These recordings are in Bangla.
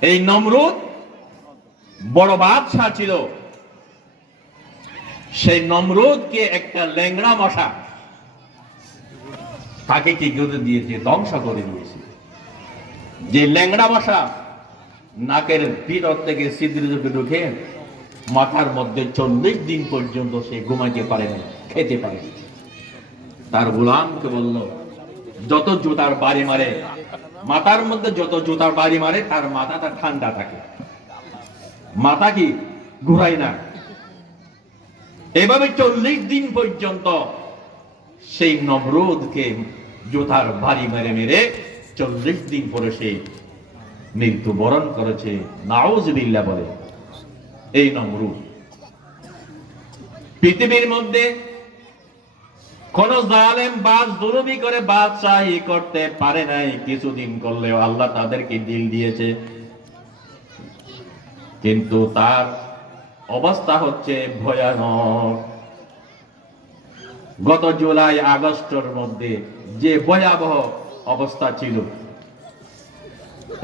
এই নমরুদ বড় বাদশাহ ছিল। সেই নমরুদকে একটা ল্যাংড়া মশা তাকে কি করে দিয়েছে, ধ্বংস করে দিয়েছে। যে ল্যাংড়া মশা নাকের ভিতর থেকে ছিদ্র ঢুকে মাথার মধ্যে 40 দিন পর্যন্ত সে ঘুমাইতে পারে না, খেতে পারে না। তার গোলামকে বলল, যত জুতার বাড়ি মারে, মাথার মধ্যে যত জুতার বাড়ি মারে তার মাথাটা ঠান্ডা থাকে, মাথা কি ঘুরায় না। এভাবে 40 দিন পর্যন্ত সেই নমরুদকে জুতার বাড়ি মেরে মেরে 40 দিন পরে সে মৃত্যুবরণ করেছে। নাউজুবিল্লাহ বলে। এই নমরুদ পৃথিবীর মধ্যে কোন জালেম বাদ জুলুমি করে বাদশাহী করতে পারে নাই। কিছুদিন করলেও আল্লাহ তাদেরকে দিল দিয়েছে, কিন্তু তার অবস্থা হচ্ছে ভয়ানক। গত জুলাই আগস্টের মধ্যে যে ভয়াবহ অবস্থা ছিল,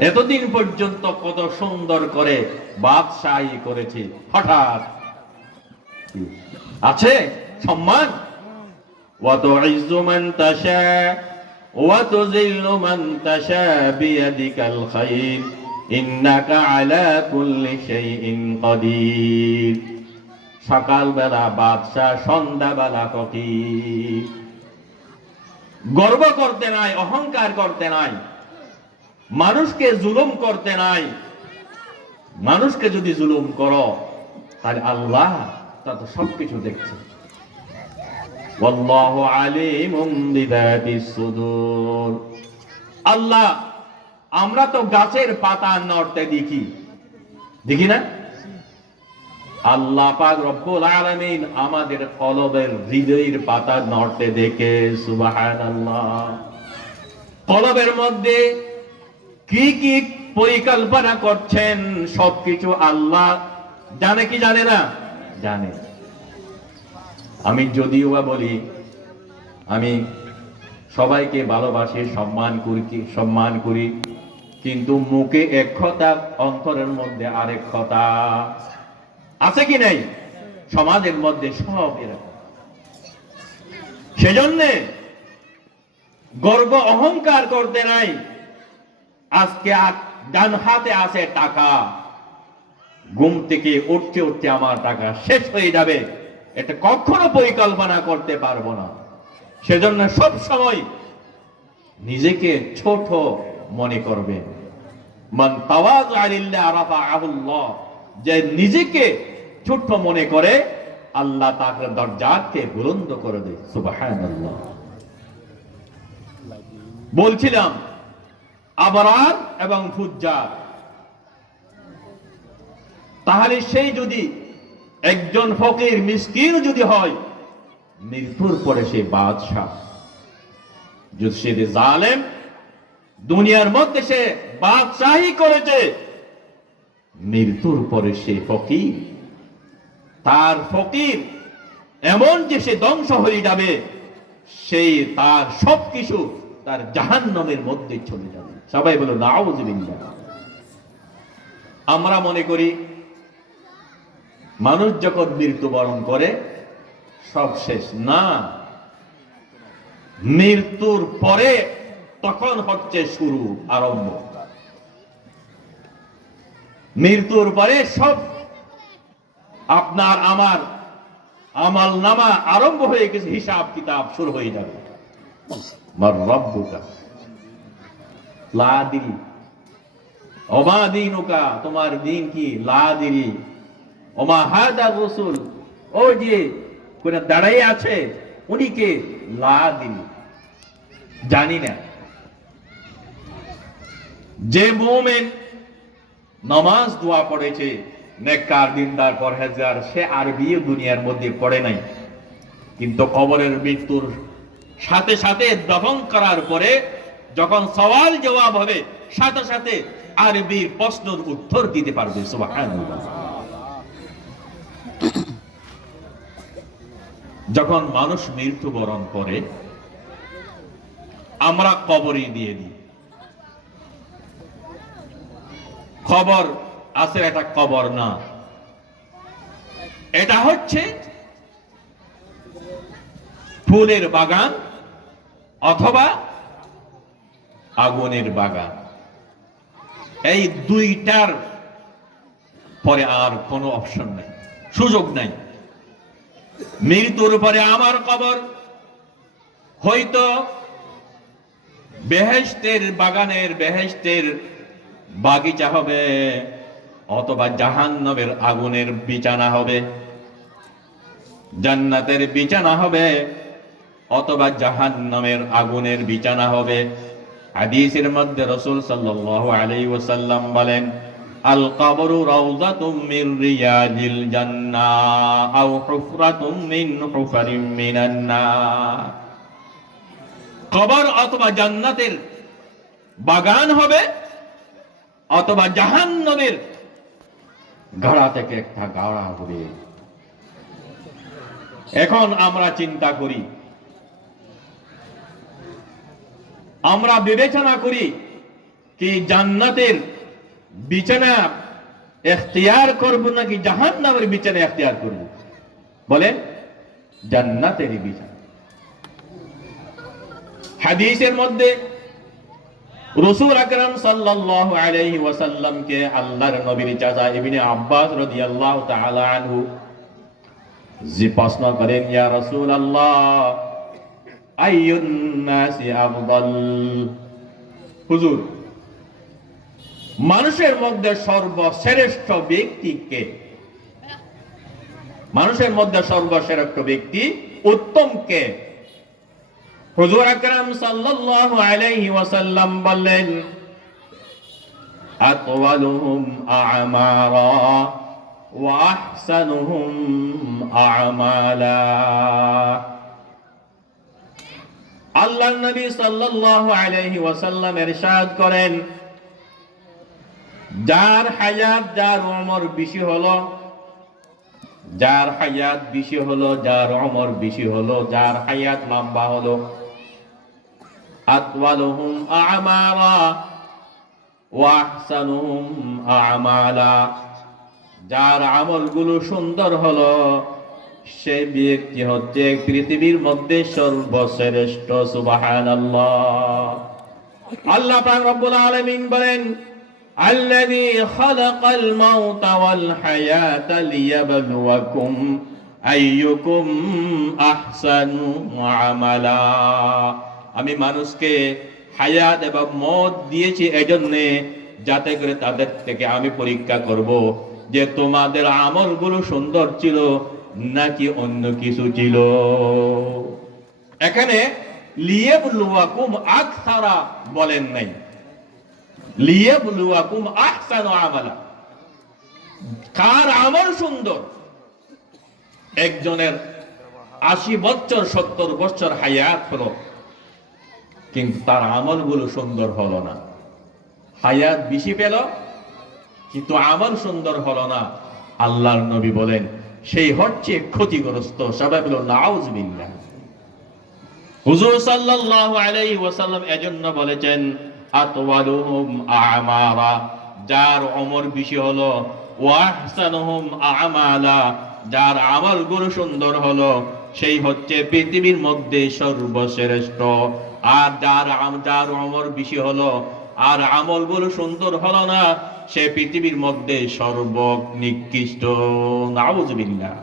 এতদিন পর্যন্ত কত সুন্দর করে বাদশাহী করেছে, হঠাৎ আছে সম্মান। وَتُعِزُّ مَن تَشَاءُ وَتُذِلُّ مَن تَشَاءُ بِيَدِكَ الْخَيْرُ إِنَّكَ عَلَى كُلِّ شَيْءٍ قَدِيرٌ। সকালবেলা বাদশাহ, সন্ধ্যাবেলা ফকির। গর্ব করতে নাই, অহংকার করতে নাই, মানুষকে জুলুম করতে নাই। মানুষকে যদি জুলুম করো তাহলে আল্লাহ তা তো সবকিছু দেখছে। ওয়াল্লাহু আলিমুম বিযাতিস সুদূর। আল্লাহ, আমরা তো গাছের পাতা নড়তে দেখি না? আল্লাহ পাক রব্বুল আলামিন আমাদের কলবের, হৃদয়ের পাতা নড়তে দেখে। সুবহানাল্লাহ। কলবের মধ্যে কি কি পরিকল্পনা করছেন সবকিছু আল্লাহ জানে কি জানে না? জানে। আমি যদিও বা বলি আমি সবাইকে ভালোবাসি, সম্মান করি, কিন্তু মুখে এক কথা, অন্তরের মধ্যে আরেক কথা। আছে কি নাই? সমাজের মধ্যে সব এরকম। সেজন্যে গর্ব অহংকার করতে নাই। আজকে ডান হাতে আছে টাকা, ঘুম থেকে উঠতে উঠতে আমার টাকা শেষ হয়ে যাবে, এটা কখনো পরিকল্পনা করতে পারবো না। সেজন্য সব সময় নিজেকে ছোট মনে করবে। মান তাওয়াযা লিল্লাহি রাফাআহুল্লাহ। যে নিজেকে ছোট মনে করে আল্লাহ তার দরজাকে বুলন্দ করে দেয়। সুবহানাল্লাহ। বলছিলাম আবরার এবং ফুজ্জার। তাহলে সেই যদি একজন ফকির মিসকিন যদি হয়, মৃত্যুর পরে সে বাদশাহ। যদি সে জালেম, দুনিয়ার মধ্যে সে বাদশাহী করেছে, মৃত্যুর পরে সে ফকির। তার ফকির এমন যে সে ধ্বংস হয়ে যাবে, সেই তার সবকিছু তার জাহান্নামের মধ্যে চলে যাবে। সবাই বলো নাউযুবিল্লাহ। আমরা মনে করি মানুষ যখন মৃত্যুবরণ করে সব শেষ। না, মৃত্যুর পরে তখন হচ্ছে শুরু, আরম্ভ। মৃত্যুর পরে সব আপনার আমার আমল নামা আরম্ভ হয়ে গেছে, হিসাব কিতাব শুরু হয়ে যাবে। মার রাব্বুকা লা আদরি ওমা দীনুকা, তোমার দিন কি? লা আদরি ওমা হাদা রাসূল, ও যে কোন দাঁড়াই আছে উনি কে? লা আদরি, জানি না। যে মুমিন নামাজ দোয়া পড়েছে, নেককার দিনদার পরহেজগার, সে আরবিও দুনিয়ার মধ্যে পড়ে নাই, কিন্তু কবরের মৃত্যুর সাথে সাথে দফন করার পরে যখন সওয়াল জবাব হবে, সাথে সাথে আরবি প্রশ্নের উত্তর দিতে পারবে। সুবহানাল্লাহ। যখন মানুষ মৃত্যুবরণ করে আমরা কবরে দিয়ে দিই। খবর আছে, এটা কবর না, এটা হচ্ছে ফুলের বাগান অথবা আগুনের বাগান। এই দুইটার পরে আর কোনো অপশন নাই, সুযোগ নাই। মৃত্যুর পরে আমার কবর হয়তো বেহেশতের বাগানের, বেহেশতের বাগিচা হবে, অথবা জাহান্নামের আগুনের বিছানা হবে। জান্নাতের বিছানা হবে অথবা জাহান্নামের আগুনের বিছানা হবে। হাদিসের মধ্যে রাসূল সাল্লাল্লাহু আলাইহি ওয়াসাল্লাম বলেন, আল কবরু রাউযাতুম মির রিয়াজিল জান্নাহ আও হুফরাতুম মিন হুফারিম মিনান নার। কবর অথবা জান্নাতের বাগান হবে অথবা জাহান্নামের গাড়া থেকে একটা গাড়া হবে। এখন আমরা চিন্তা করি, আমরা বিবেচনা করি কি জান্নাতের বিছানা ইখতিয়ার করব নাকি জাহান্নামের বিছানা ইখতিয়ার করব? বলেন, জান্নাতের বিছানা। হাদিসের মধ্যে রাসূল আকরাম সাল্লাল্লাহু আলাইহি ওয়াসাল্লাম কে আল্লাহর নবীর চাচা ইবনে আব্বাস রাদিয়াল্লাহু তাআলা আনহু জি প্রশ্ন করেন, ইয়া রাসূলুল্লাহ আইয়ুন নাসি আফদাল? হুজুর, মানুষের মধ্যে সর্বশ্রেষ্ঠ ব্যক্তি কে? মানুষের মধ্যে সর্বশ্রেষ্ঠ ব্যক্তি, উত্তম কে? হুজুর আকরাম সাল্লাল্লাহু আলাইহি ওয়াসাল্লাম বললেন, আতওয়ালুহুম আমারা ওয়া আহসানুহুম আমালা। আল্লাহর নবী সাল্লাল্লাহু আলাইহি ওয়াসাল্লাম ইরশাদ করেন, যার হায়াত, যার উমর বেশি হলো, যার হায়াত বেশি হলো, যার উমর বেশি হলো, যার হায়াত লম্বা হলো, আতওয়ালুহুম আমারা ওয়া আহসানুহুম আমালা, যার আমলগুলো সুন্দর হলো, সেই ব্যক্তি হচ্ছে পৃথিবীর মধ্যে সর্বশ্রেষ্ঠ। সুবহানাল্লাহ। আল্লাহ পাক রব্বুল আলামিন বলেন, আল্লাযী খালাকাল মাউতা ওয়াল হায়াতা লিয়াবলুয়াকুম আইয়ুকুম আহসানু আমালা। আমি মানুষকে হায়াত এবং মওত দিয়েছি এজন্য যাতে করে তাদের থেকে আমি পরীক্ষা করব যে তোমাদের আমলগুলো সুন্দর ছিল নাকি অন্য কিছু ছিল। এখানে লিয়াবলুয়াকুম আকসারা বলেন নাই, লিয়াবলুয়াকুম আহসানু আমালা। কার আমল সুন্দর? একজনের 80 বছর 70 বছর হায়াত হলো, কিন্তু তার আমলগুলো সুন্দর হলো না। হায়াত বেশি পেল কিন্তু আমল সুন্দর হলো না। আল্লাহর নবী বলেন, সেই হচ্ছে ক্ষতিগ্রস্ত। সবাই বলো নাউজুবিল্লাহ। হুজুর সাল্লাল্লাহু আলাইহি ওয়াসাল্লাম এজন্য বলেছেন, আতওয়ালুহুম আমারা, যার উমর বেশি হলো, ওয়া আহসানুহুম আমালা, যার আমলগুলো সুন্দর হলো, সেই হচ্ছে পৃথিবীর মধ্যে সর্বশ্রেষ্ঠ। আর যার উমর বেশি হলো আর আমলগুলো সুন্দর হলো না, সে পৃথিবীর মধ্যে সর্বনিকৃষ্ট। নাউজুবিল্লাহ।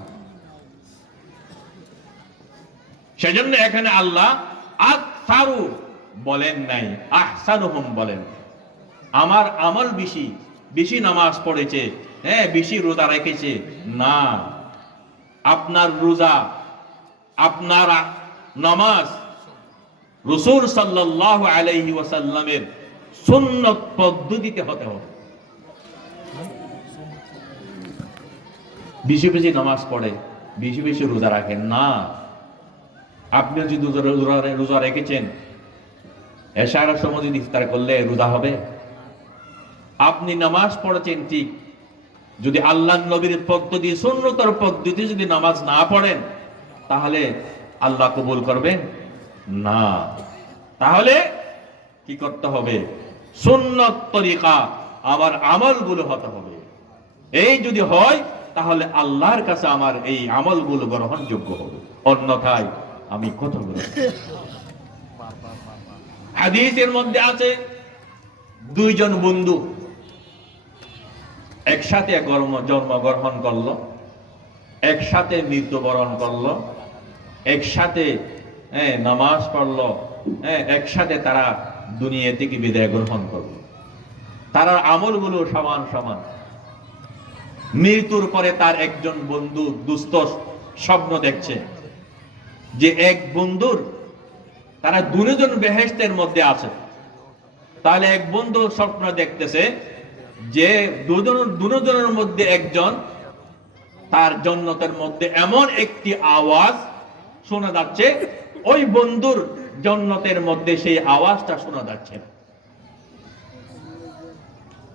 সেজন্য এখানে আল্লাহ আকসারু বলেন নাই, আহসানুহুম বলেন। আমার আমল বেশি, বেশি নামাজ পড়েছে, হ্যাঁ বেশি রোজা রেখেছে না, আপনার রোজা, আপনার নামাজ রাসূল সাল্লাল্লাহু আলাইহি ওয়াসাল্লামের সুন্নত পদ্ধতিতে হতে হবে। বেশি বেশি নামাজ পড়ে, বেশি বেশি রোজা রাখেন না। আপনি যদি রোজা রেখেছেন, এশারের সময় যদি ইফতার করলে রোজা হবে? আপনি নামাজ পড়েছেন ঠিক, যদি আল্লাহর নবীর পদ্ধতি, সুন্নতের পদ্ধতি যদি নামাজ না পড়েন, তাহলে আল্লাহ কবুল করবেন না। তাহলে কি করতে হবে? সুন্নত তরিকা আমার আমলগুলো হতে হবে। এই যদি হয় তাহলে আল্লাহর কাছে আমার এই আমলগুলো গ্রহণযোগ্য হবে, অন্যথায় আমি কতগুলো। হাদিসের মধ্যে আছে দুইজন বন্ধু একসাথে জন্মগ্রহণ করলো, একসাথে মৃত্যুবরণ করলো, একসাথে নামাজ পড়লো, একসাথে তারা দুনিয়া থেকে বিদায় গ্রহণ করলো। তার আমলগুলো সমান সমান। মৃত্যুর পরে তার একজন বন্ধু দুস্থ স্বপ্ন দেখছে যে এক বন্ধুর তারা দুজন বেহেশতের মধ্যে আছে। তাহলে এক বন্ধু স্বপ্ন দেখতেছে যে দুজনের মধ্যে একজন তার জান্নাতের মধ্যে এমন একটি আওয়াজ শোনা যাচ্ছে, ওই বন্ধুর জান্নাতের মধ্যে সেই আওয়াজটা শোনা যাচ্ছে।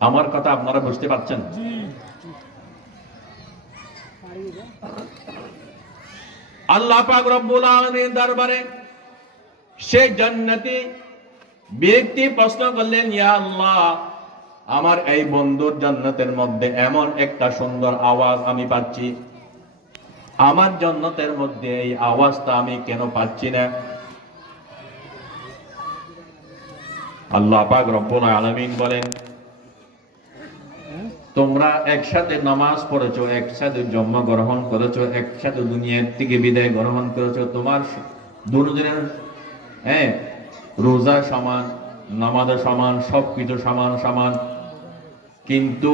আমার কথা আপনারা বুঝতে পারছেন? আল্লাহ পাক রব্বুল আলামিনের দরবারে সে জান্নাতি ব্যক্তি প্রশ্ন করলেন, ইয়া আল্লাহ, আমার এই বন্ধুর জান্নাতের মধ্যে এমন একটা সুন্দর আওয়াজ আমি পাচ্ছি, আমার জান্নাতের মধ্যে এই আওয়াজটা আমি কেন পাচ্ছি না? আল্লাহ পাক রব্বুল আলামিন বলেন, তোমরা একসাথে নামাজ পড়েছো, একসাথে জন্মগ্রহণ করেছো, একসাথে দুনিয়ার থেকে বিদায় গ্রহণ করেছো, তোমার দুজনের রোজা সমান, নামাজ সমান, সবকিছু সমান সমান, কিন্তু